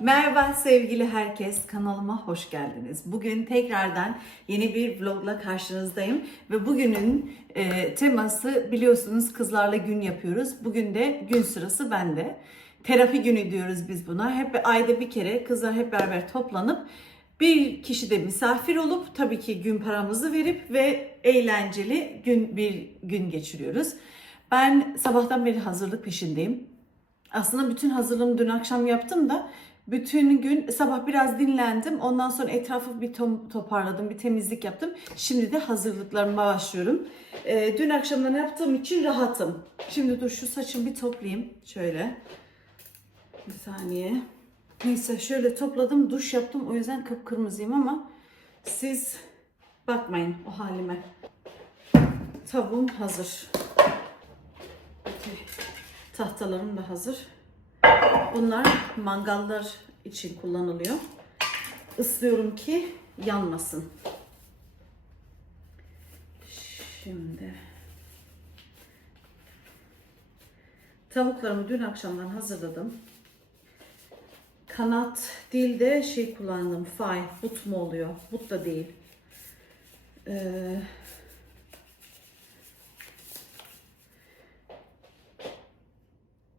Merhaba sevgili herkes, kanalıma hoş geldiniz. Bugün tekrardan yeni bir vlogla karşınızdayım ve bugünün e, teması biliyorsunuz kızlarla gün yapıyoruz. Bugün de gün sırası bende. Terapi günü diyoruz biz buna. Hep ayda bir kere kızlar hep beraber toplanıp bir kişi de misafir olup tabii ki gün paramızı verip ve eğlenceli gün bir gün geçiriyoruz. Ben sabahtan beri hazırlık peşindeyim. Aslında bütün hazırlığımı dün akşam yaptım da bütün gün sabah biraz dinlendim. Ondan sonra etrafı bir toparladım, bir temizlik yaptım. Şimdi de hazırlıklarıma başlıyorum. Ee, dün akşamdan yaptığım için rahatım. Şimdi dur şu saçımı bir toplayayım. Şöyle. Bir saniye. Neyse şöyle topladım, duş yaptım. O yüzden kıpkırmızıyım ama siz bakmayın o halime. Tavuğum hazır. Okey. Tahtalarım da hazır. Bunlar mangallar için kullanılıyor. Islıyorum ki yanmasın. Şimdi tavuklarımı dün akşamdan hazırladım. Kanat değil de şey kullandım. Fay, but mu oluyor? But da değil. Ee,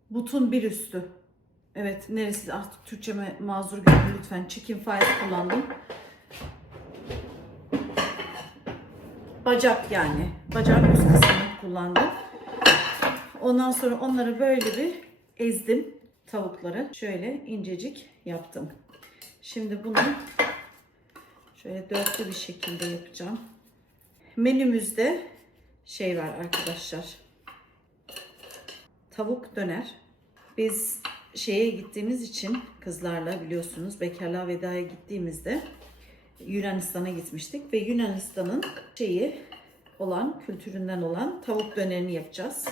butun bir üstü. Evet neresi artık Türkçeme mazur görün lütfen. Chicken thighs kullandım. Bacak yani. Bacağın üst kısmını kullandım. Ondan sonra onları böyle bir ezdim. Tavukları şöyle incecik yaptım. Şimdi bunu şöyle dörtlü bir şekilde yapacağım. Menümüzde şey var arkadaşlar. Tavuk döner. Biz şeye gittiğimiz için kızlarla biliyorsunuz bekarlığa vedaya gittiğimizde Yunanistan'a gitmiştik ve Yunanistan'ın şeyi olan kültüründen olan tavuk dönerini yapacağız.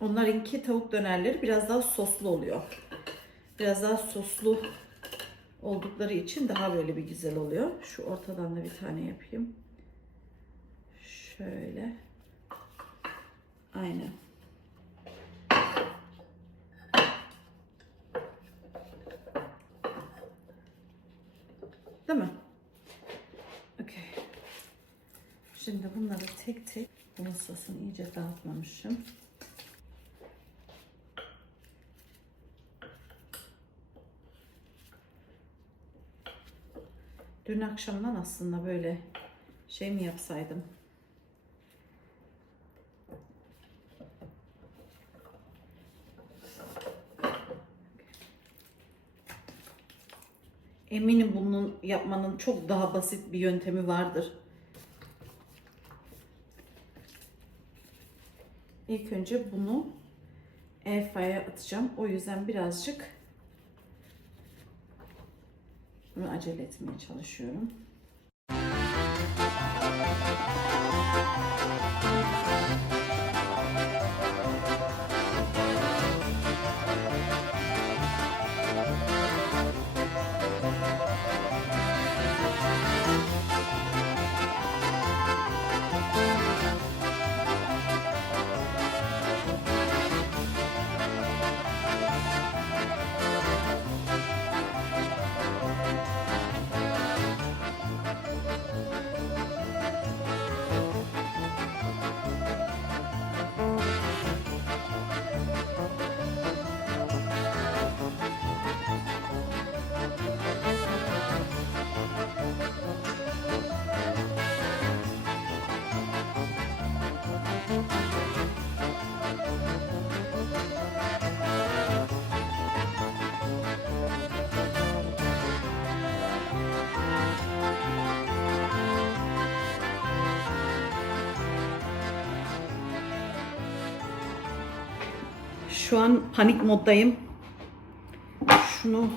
Onlarınki tavuk dönerleri biraz daha soslu oluyor. Biraz daha soslu oldukları için daha böyle bir güzel oluyor. Şu ortadan da bir tane yapayım. Şöyle. Aynen. Değil mi? Okey. Şimdi bunları tek tek bunun sosunu iyice dağıtmamışım. Dün akşamdan aslında böyle şey mi yapsaydım? Eminim bunun yapmanın çok daha basit bir yöntemi vardır. İlk önce bunu airfryer'a atacağım. O yüzden birazcık bunu acele etmeye çalışıyorum. Şu an panik moddayım. Şunu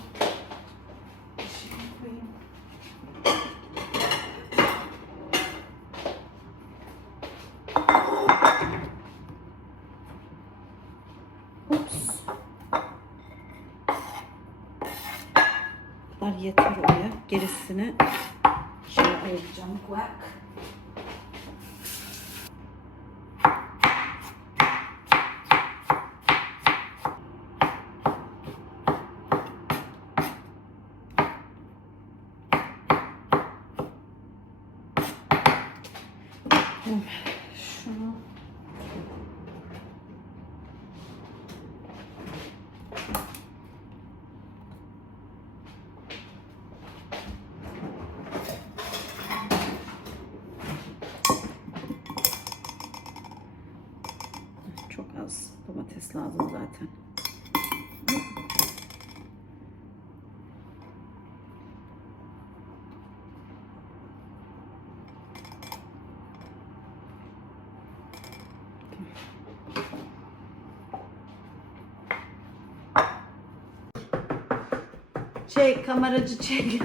Çek kameracı çek.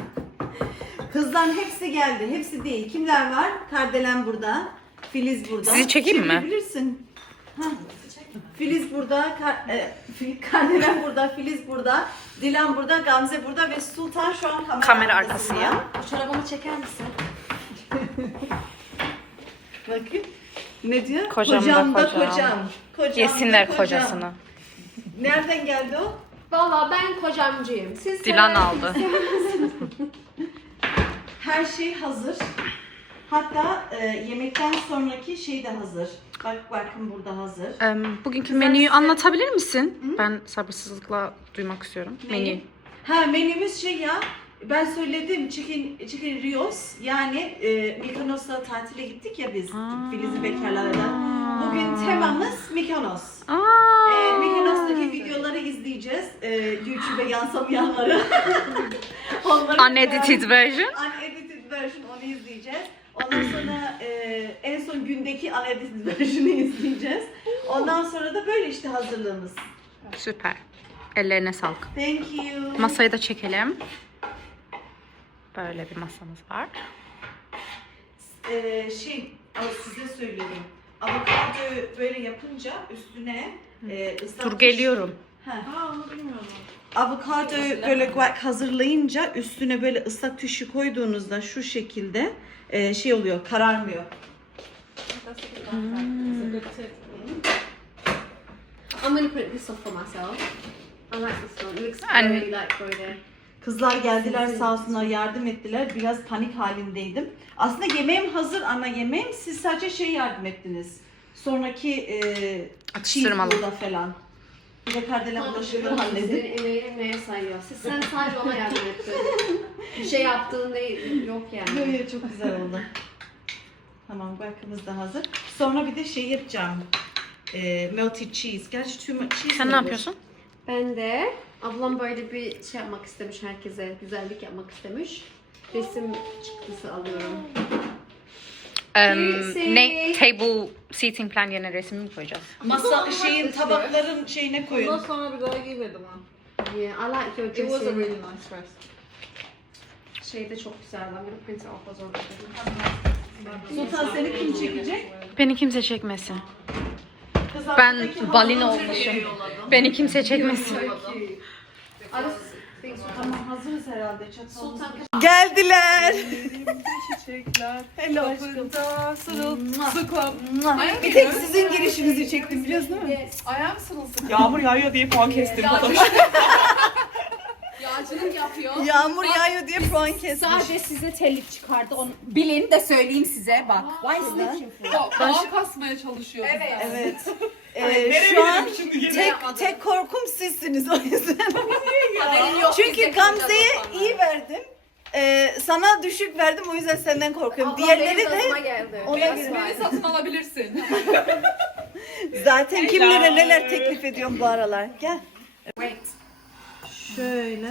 Kızların hepsi geldi. Hepsi değil. Kimler var? Kardelen burada. Filiz burada. Sizi çekeyim mi? Çekebilirsin. Ha. Filiz burada, Kar- e, Fil- Kardelen burada, Filiz burada, Dilan burada, Gamze burada ve Sultan şu an kamera, Kamera arkasında. arkasında. Çorabımı çeker misin? Bakın. Ne diyor? Kocam da kocam. Kocam Yesinler da kocam. kocasını. Nereden geldi o? Valla ben kocamcıyım. Siz Dilan sever aldı. Her şey hazır. Hatta e, yemekten sonraki şey de hazır. Bak bakın burada hazır. Em, Bugünkü menüyü size- anlatabilir misin? Ben sabırsızlıkla duymak istiyorum. Menü. Menü. Ha menümüz şey ya. Ben söyledim chicken, chicken rios yani e, Mykonos'a tatile gittik ya biz. Filiz'i bekarlardan. Bugün temamız Mykonos. Aa. E, Mykonos'taki videoları izleyeceğiz. E, YouTube'a yansamayanları. Onları Unedited version. Unedited version onu izleyeceğiz. Ondan sonra e, en son gündeki unedited version'ı izleyeceğiz. Ondan sonra da böyle işte hazırlığımız. Süper. Ellerine sağlık. Thank you. Masayı da çekelim. Böyle bir masamız var. Ee, şey, ama size söyleyeyim. Avokado böyle yapınca üstüne e, ıslak Dur geliyorum. Ha. Avokado böyle guac hazırlayınca üstüne böyle ıslak tüşü koyduğunuzda şu şekilde e, şey oluyor, kararmıyor. I'm gonna put this off for myself. I like this one. It looks very like böyle. Kızlar geldiler sağ olsunlar yardım ettiler. Biraz panik halindeydim. Aslında yemeğim hazır ama yemeğim siz sadece şey yardım ettiniz. Sonraki e, Atıştırmalı. cheese board'a falan. Bir de kardelen bulaşıkları halledin. Senin emeği emeğe sayıyor. Siz sen sadece ona yardım ettin. Bir şey yaptığın değil, yok yani. Böyle çok güzel oldu. Tamam guacamız da hazır. Sonra bir de şey yapacağım. E, melted cheese. Gerçi tüm cheese Sen ne yapıyorsun? Ben de ablam böyle bir şey yapmak istemiş herkese. Güzellik yapmak istemiş. Resim çıktısı alıyorum. Birisi- ne table seating plan yerine resim mi koyacağız? Masa şeyin tabakların şeyine Ondan koyun. sonra bir daha giymedim ha. Yeah, I like your It was a dressing. really nice dress. Şey de çok güzel. I'm gonna print off as well. Sultan seni kim çekecek? Beni kimse çekmesin. Kızlar, Ben balina halıları olmuşum. yolladım. Beni kimse çekmesin. I Tamam hazırız herhalde. Çatal. Sultan Geldiler. Çiçekler. Hello aşkım. Kapında sırılsıklam. Bir tek sizin girişinizi çektim biliyorsun değil mi? Ayağım sırılsıklam. Yağmur yağıyor diye puan kestim. Yağcılık yapıyor. Yağmur yağıyor diye puan kesmiş. Sadece size tellik çıkardı. Onu bilin de söyleyeyim size bak. Why is that? Daha kasmaya çalışıyor evet. Evet. Ee, Nereye şu an şimdi tek tek korkum sizsiniz o yüzden. Haberin yok. Çünkü Gamze'ye iyi verdim. Ee, sana düşük verdim o yüzden senden korkuyorum. Ablam Diğerleri benim de gazıma geldi. ona Beni, göre. beni satın alabilirsin. Zaten kimlere neler teklif ediyorum bu aralar. Gel. Wait. Şöyle.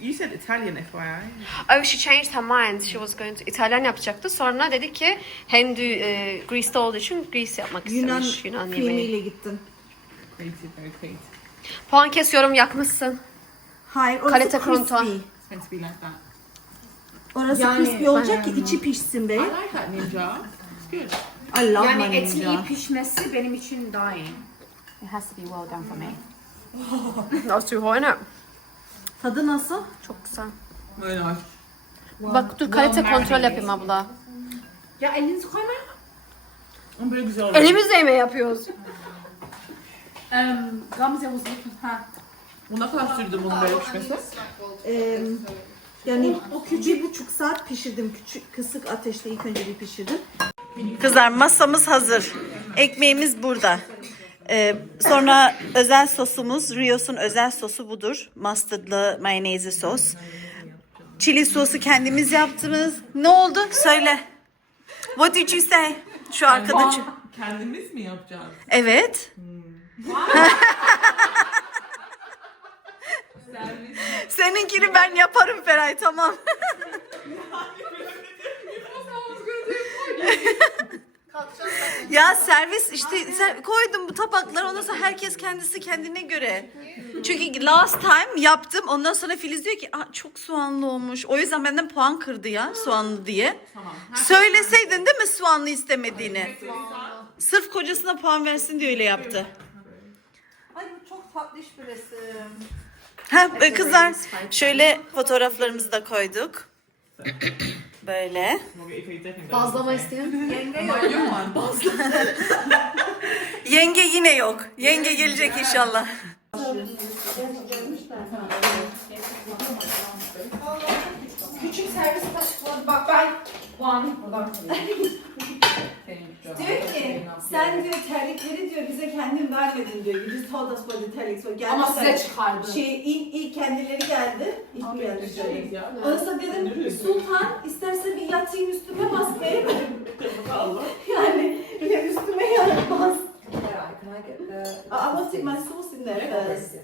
You said Italian FYI. Oh, she changed her mind. She was going to İtalyan yapacaktı. Sonra dedi ki Hindu e, Greece'de olduğu için Greece yapmak Yunan istemiş. Yunan yemeği. filmiyle gittim. Creative, very creative. Puan kesiyorum yakmışsın. Hayır orası Kalite crispy. frontal. It's meant to be like that. Orası Yani- crispy olacak ki içi pişsin be. I like that ninja. It's good. I love Yani my etin ninja. iyi pişmesi benim için daha iyi. It has to be well done for me. That's too hot, isn't it? Tadı nasıl? Çok güzel. Very nice. Bak dur kalite kontrol yapayım abla. Ya elinizi koyma. Ama böyle güzel oldu. Elimizle yemeği yapıyoruz. Um, Gamze was. Bu ne kadar sürdü bunun böyle pişmesi? Ee, Yani bir buçuk saat pişirdim. Küçük kısık ateşte ilk önce bir pişirdim. Kızlar masamız hazır. Ekmeğimiz burada. Ee, sonra özel sosumuz, Rios'un özel sosu budur. Mustardlı mayonezli sos. Çili sosu kendimiz yaptığımız. Ne oldu? Söyle. What did you say? Şu arkada. çı- Kendimiz mi yapacağız? Evet. Seninkini ben yaparım Feray tamam. Servis işte ser- koydum bu tabakları ondan sonra herkes kendisi kendine göre. Çünkü last time yaptım ondan sonra Filiz diyor ki Aa, çok soğanlı olmuş. O yüzden benden puan kırdı ya soğanlı diye. Söyleseydin değil mi soğanlı istemediğini? Sırf kocasına puan versin diye öyle yaptı. Ay bu çok tatlış bir resim. Ha e, kızlar şöyle fotoğraflarımızı da koyduk. Böyle. Mogę i tej technik. Bazlama isteyen. Yenge yine yok. Yenge gelecek inşallah. Küçük servis kaşıkları bak ben ki sen diyor terlikleri diyor bize kendin vermedin diyor. You just told us for the terlik. So geldi Ama size sen- çıkardı. Şey ilk, ilk kendileri geldi. İlk mi geldi söyleyeyim. Ya. Ondan sonra dedim Sultan istersen bir yatayım üstüme bas yani bir de üstüme yatmaz. I want to take my sauce in there first.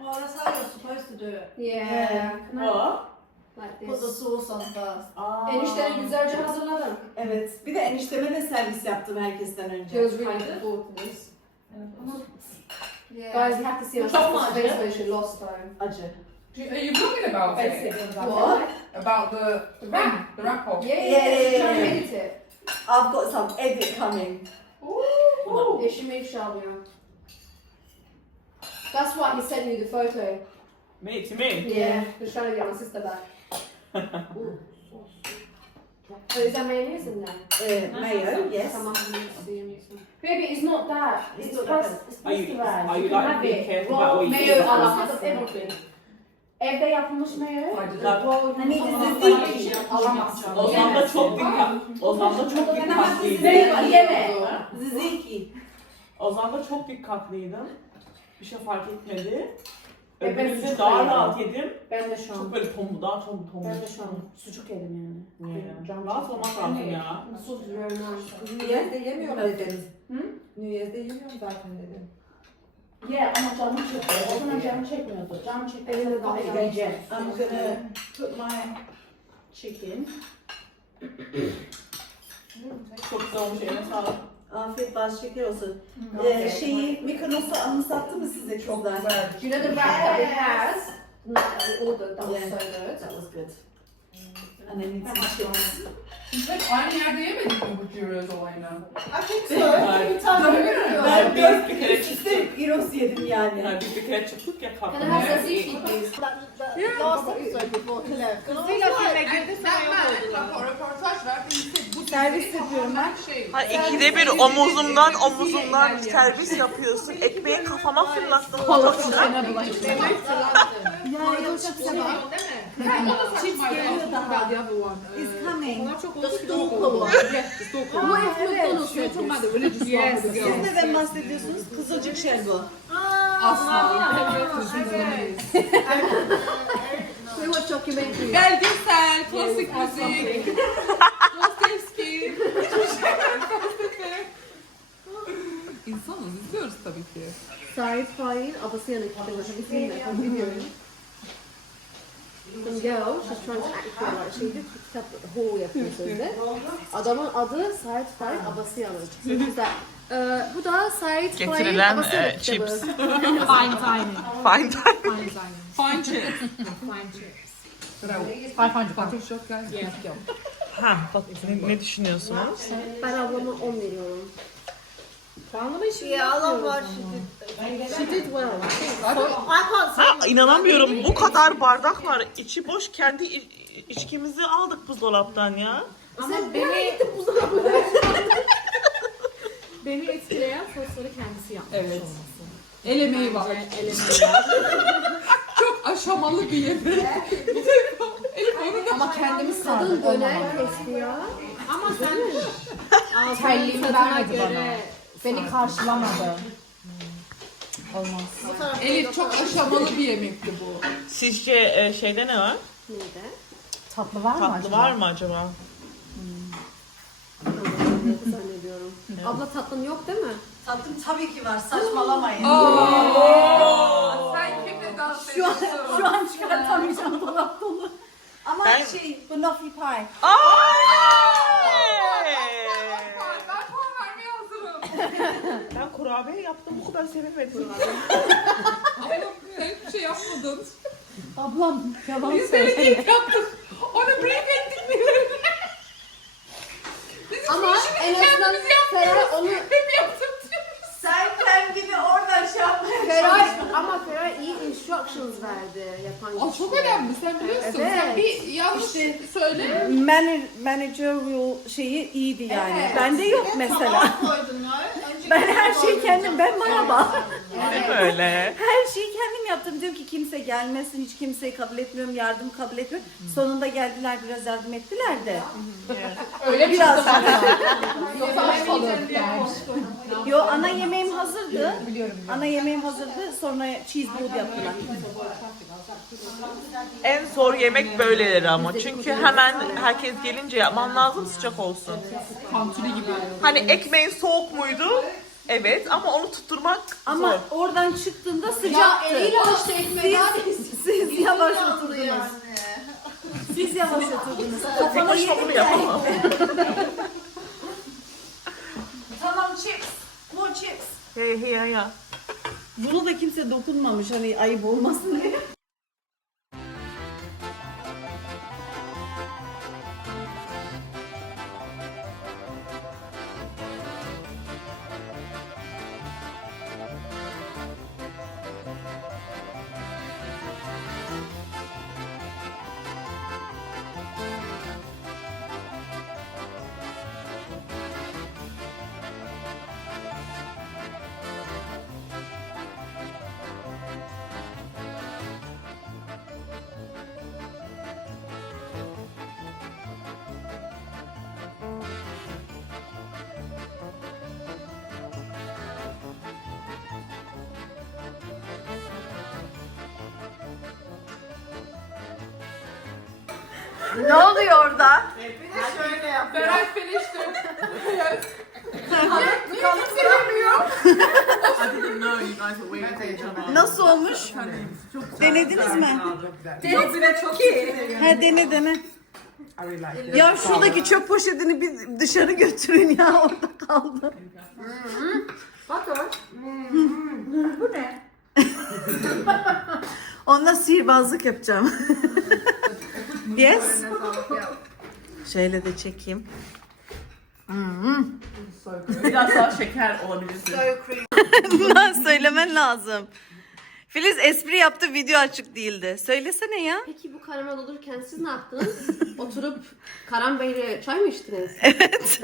Well, that's how you're supposed to do it. Yeah. O. Like Put the this. sauce on first. Aa. Enişteni güzelce hazırladım. Evet. Bir de enişteme de servis yaptım herkesten She önce. was really this. Yeah. Guys, you have to see her Çok acı. face she lost. Acı. Are you talking about it? What? About the the ring, the wrap hole? Yeah, Yeah, yeah, yeah, yeah. Trying to yeah. edit it. I've got some edit coming. Yeah, she made sharp, yeah. That's why he sent you the photo. Me, to me. Yeah. Just trying to get my sister back. So is there mayonnaise in there? Uh, mayo, yes. Baby, it's not that. It's It's, not that. it's Are you- pasteurized. are you can like have being it. careful Raw about what you mayo eat? ala of everything. Evde yapılmış mayo. Like- raw Hani siz falan alamazsın. Ozan'da çok dikkat. Ozan'da çok dikkatliydim. Baby, yeme. Ziziki. Ozan'da çok dikkatliydim. Bir şey fark etmedi. E, ben Öbüründe sucuk daha yedim. rahat yedim. Ben de şu Çok an. böyle tombul, daha tombul tombul. Ben de şu an sucuk yedim yani. Yeah. Can Rahat çekti. olmak lazım ya. Sus Year'de yemiyorum dedim. Hı? Year'de yemiyorum zaten dedim. Yeah ama canım çekti. O zaman canım çekmiyordu. Canım çekti. Elinde daha yiyeceğim. I'm gonna put my Chicken. Çok güzel olmuş eline sağlık. Afiyet bal şeker olsun. Ee, şeyi Mikonos'u anımsattı mı size kızlar? Do you know the wrap that it has? Not that was so good. That was good. And then it's chips. Hep aynı yerde yemedik mi bu Cheerios olayını? I think so. I go Ben dört bir kere üste gyros yedim yani. Yani biz bir kere çıktık ya Can I have tzatziki, please? Last episode before. Kızıyla filme girdi sonra Röportaj ver. Bu Servis yapıyorum ben. Şey. Ha, ikide bir omuzumdan omuzumdan servis yapıyorsun. Ekmeği kafama fırlattın. otobüsten. Chips geliyor daha. The other one. It's coming. The stalker one. What if McDonald's? You're talking about the religious one with the girl. Siz neden bahsediyorsunuz? Kızılcık şerbo. We watch documentaries. Belgesel, klasik müzik. Dostoyevski. İnsanız izliyoruz tabii ki. Sait Faik'in abası yanık demiş. Have you seen that? Ben biliyorum. Some girl, she's trying to act like şeyde kitap hall yapıyor sözde. Adamın adı Sait Faik abası yanık. So she's like, "Ee, bu da Sait Getirilen, e, chips. Fine tiny. Fine time. Fine chips. Fine chips. Guys. Yeah. Ha, bak ne, ne düşünüyorsunuz? Ben ablama 10 veriyorum. Puanlama işi Yeah, I love what she did. She did well. I can't say. Ha, inanamıyorum. Bu kadar bardak var. İçi boş. Kendi i- içkimizi aldık buzdolaptan ya. Ama beni beni etkileyen sosları kendisi yapmış Evet. olması. El emeği var. El emeği var. Çok aşamalı bir yemek. Elif onu da Ama kendimiz Kadın sardık döner olmadı. kesti ya. Ama sen Ağzının terliğimi tadına vermedi göre. bana. Beni karşılamadı. Olmaz. Elif çok aşamalı bir yemekti bu. Sizce e, şeyde ne var? Neydi? Tatlı var mı Tatlı acaba? var mı acaba? Abla tatlın yok değil mi? Tatlım tabii ki var. Saçmalamayın. Sen kimle dans Şu an, ediyorsun? şu an çıkartamayacağım dolap dolu. Ama Ben- şey, banoffee pie. Ben puan vermeye hazırım. Ben kurabiye yaptım bu kadar sevemedim. Ama sen hiçbir şey yapmadın. Ablam yalan Biz söyle. denedik yaptık. Onu brief ettik birilerine. Biz Ama hiçbir en işini azından kendimiz yapmıyoruz. Feray onu Hep yaptık diyoruz. Sen kendini oradan şey yapmaya Feray ama Feray iyi instructions verdi yapan Aa, çok önemli sen biliyorsun. Sen Evet. bir yanlış söyle. Manage, managerial şeyi iyiydi yani. Bende yok mesela. Ben her şeyi kendim, ben merhaba. Ne böyle? Her şeyi kendim yaptım. Diyorum ki kimse gelmesin, hiç kimseyi kabul etmiyorum, yardım kabul etmiyorum. Sonunda geldiler, biraz yardım ettiler de. Öyle Biraz. Yoksa. Yo ana yemeğim hazırdı. Ana yemeğim hazırdı. Sonra cheese board yaptılar. En zor yemek böyleleri ama. Çünkü hemen herkes gelince yapman lazım sıcak olsun. Tantuni gibi. Hani ekmeğin soğuk muydu? Evet ama onu tutturmak Ama zor. oradan çıktığında sıcaktı. alıştı ekmeğe Siz yavaş oturdunuz. Siz yavaş oturdunuz. Kafana bunu yedik ya. yapamam. Tamam chips. More chips. Hey hey ya ya. Bunu da kimse dokunmamış hani ayıp olmasın diye. Ne oluyor orada? Beray Feliş'ti. Nasıl olmuş? Denediniz mi? Ha dene dene. Ya şuradaki çöp poşetini bir dışarı götürün ya orada kaldı. Bu ne? Onunla sihirbazlık yapacağım. Yes. Şöyle de çekeyim. Biraz daha şeker olabilirsin. Söylemen lazım. Filiz espri yaptı video açık değildi. Söylesene ya. Peki bu karamel olurken siz ne yaptınız? Oturup Karan Bey'le çay mı içtiniz? Evet.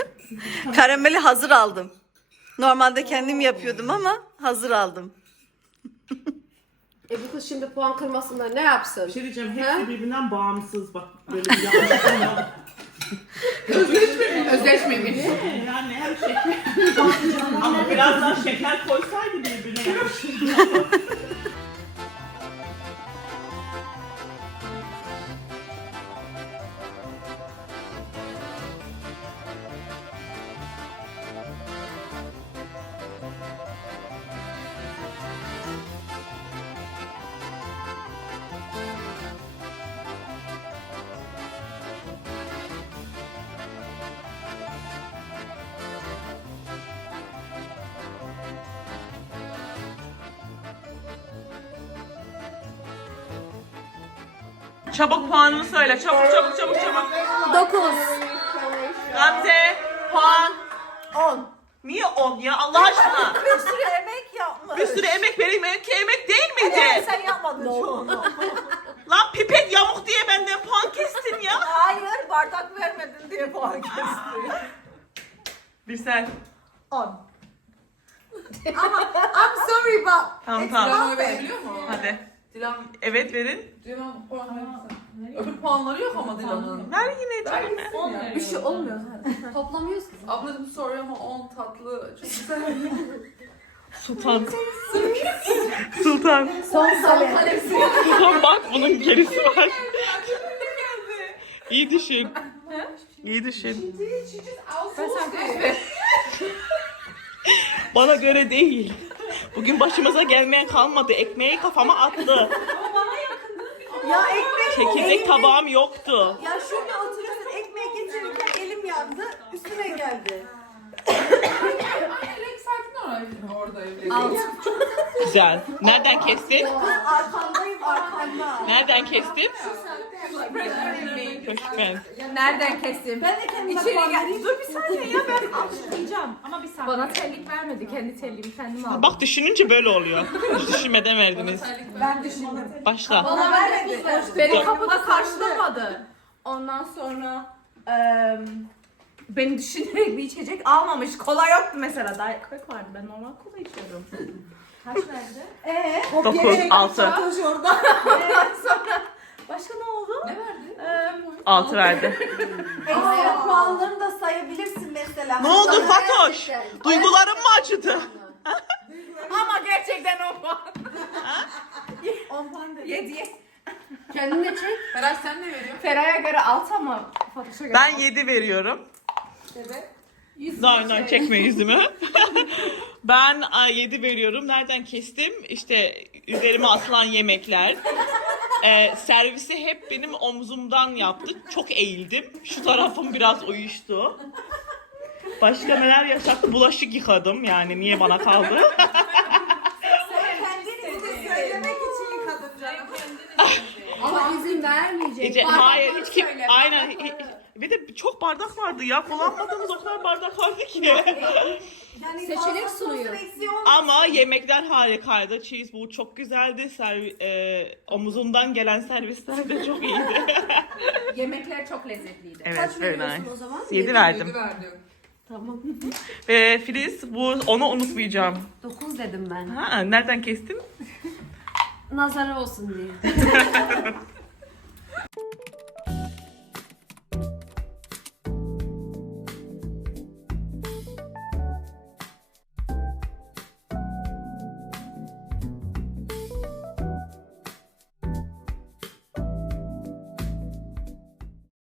Karameli hazır aldım. Normalde kendim yapıyordum ama hazır aldım. E bu kız şimdi puan kırmasınlar ne yapsın? Bir şey diyeceğim, hepsi birbirinden bağımsız bak. Böyle bir yanlış yok. Özleşmemiş. Yani hem şeker ama biraz daha şeker koysaydı birbirine Çabuk puanını söyle. Çabuk çabuk çabuk çabuk. 9. Gamze puan. 10. Niye 10 ya Allah aşkına? Bir sürü emek yapmış. Bir sürü emek benim ki emek değil miydi? Evet, sen yapmadın çoğunu. Lan pipet yamuk diye benden puan kestin ya. Hayır bardak vermedin diye puan kesti. Bir sen. 10. Ama I'm sorry but Tamam tamam. Hadi. Dilan, Evet verin. Dilan puan verirsen. Öbür puanları yok ama Dilan'ın. Ver yine canım. Bir şey olmuyor. Toplamıyoruz ki. Ablacım soruyor ama 10 tatlı. Çok güzel. Sultan. Sultan. Son kalem. Sultan bak bunun gerisi var. İyi düşün. İyi düşün. Bana göre değil. Bugün başımıza gelmeyen kalmadı. Ekmeği kafama attı. Ya ekmek Çekirdek tabağım yoktu. Ya şurada oturuyorsun ekmeği getirirken elim yandı üstüne geldi. Ay Rex sakin ol orada evde. Güzel. Nereden kestin? Arkandayım arkanda. Nereden kestin? Köşkmen. Nereden kestim? Ben de kendime İçeri gel. Dur bir saniye ya ben alıştıracağım. Ama bir saniye. Bana terlik vermedi. Kendi terliğimi kendim aldım. Bak düşününce böyle oluyor. Hiç düşünmeden verdiniz. Ben düşündüm. Başla. Bana vermedi. Beni kapıda karşılamadı. Ondan sonra eee beni düşünerek bir içecek almamış. Kola yoktu mesela. Diet Coke vardı. Ben normal kola içiyorum. Kaç verdi? Ee, 9, 6. orada. Ondan sonra başka ne oldu? Ne verdi? Eee 6 verdi. ekstra puanlarını da sayabilirsin mesela. Ne oldu Fatoş? Duygularım mı acıdı? ama gerçekten o puan. 10 puan dedim. Yediye. Kendine çek. Ferhat sen ne veriyorsun? Feray'a göre 6 ama Fatoş'a göre Ben 7 veriyorum. Evet. Nein nein çekme yüzümü. ben 7 veriyorum. Nereden kestim? İşte üzerime atılan yemekler. Ee, servisi hep benim omzumdan yaptı. Çok eğildim. Şu tarafım biraz uyuştu. Başka neler yaşattı? Bulaşık yıkadım. Yani niye bana kaldı? Ama izin vermeyecek. Ece, hayır hiç kim aynen bardakları. Bir de çok bardak vardı ya kullanmadığımız o kadar bardak vardı ki. Yani Seçenek fazla sunuyor. Ama yemekler harikaydı. Cheese bu çok güzeldi. Servi, e, omuzumdan gelen servisler de çok iyiydi. Yemekler çok lezzetliydi. evet, Kaç veriyorsun nice. o zaman? 7 verdim. 7 verdim. Tamam. Ve Filiz bu onu unutmayacağım. 9 dedim ben. Ha, nereden kestin? Nazarı olsun diye.